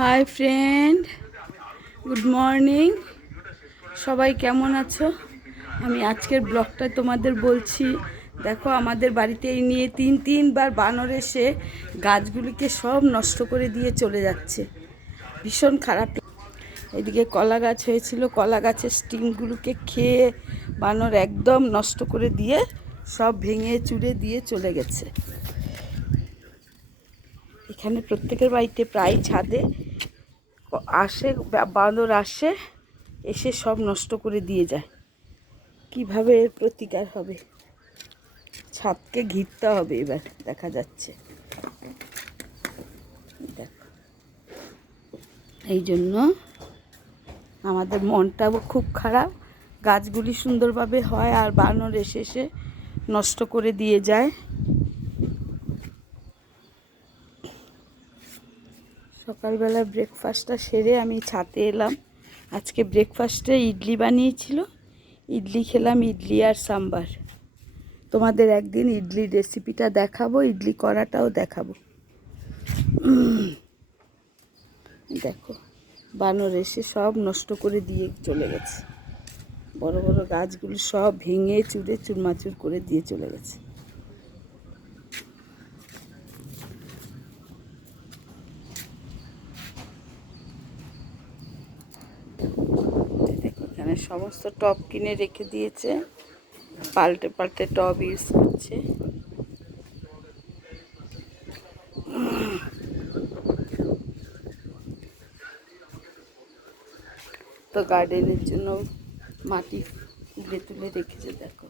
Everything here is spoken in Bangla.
Hi friend, good morning. সবাই কেমন আছো? আমি আজকের ব্লগটা তোমাদের বলছি। দেখো, আমাদের বাড়িতে এই নিয়ে তিনবার বানর এসে গাছগুলিকে সব নষ্ট করে দিয়ে চলে যাচ্ছে। ভীষণ খারাপ। এদিকে কলা গাছ হয়েছিল, কলা গাছের স্টিমগুলোকে খেয়ে বানর একদম নষ্ট করে দিয়ে সব ভেঙে চুরে দিয়ে চলে গেছে। এখানে প্রত্যেকের বাড়িতে প্রায় ছাদে আসে বাঁদর, এসে সব নষ্ট করে দিয়ে যায়। কিভাবে এর প্রতিকার হবে? ছাদকে ঘিরতে হবে এবার, দেখা যাচ্ছে। দেখো, এই জন্য আমাদের মনটাও খুব খারাপ। গাছগুলি সুন্দরভাবে হয় আর বানর এসে নষ্ট করে দিয়ে যায়। সকালবেলা ব্রেকফাস্টটা সেরে আমি ছাদে এলাম। আজকে ব্রেকফাস্টে ইডলি বানিয়েছিল, ইডলি খেলাম, ইডলি আর সাম্বার। তোমাদের একদিন ইডলির রেসিপিটা দেখাবো, ইডলি করাটাও দেখাবো। দেখো, বানর এসে সব নষ্ট করে দিয়ে চলে গেছে। বড় বড় গাছগুলি সব ভেঙে চুরে চুরমাচুর করে দিয়ে চলে গেছে। দেখো, এখানে সমস্ত টব কিনে রেখে দিয়েছে, পাল্টে পাল্টে টব ইউজ করছে। তো গার্ডেনের জন্য মাটি তুলে তুলে রেখেছে। দেখো,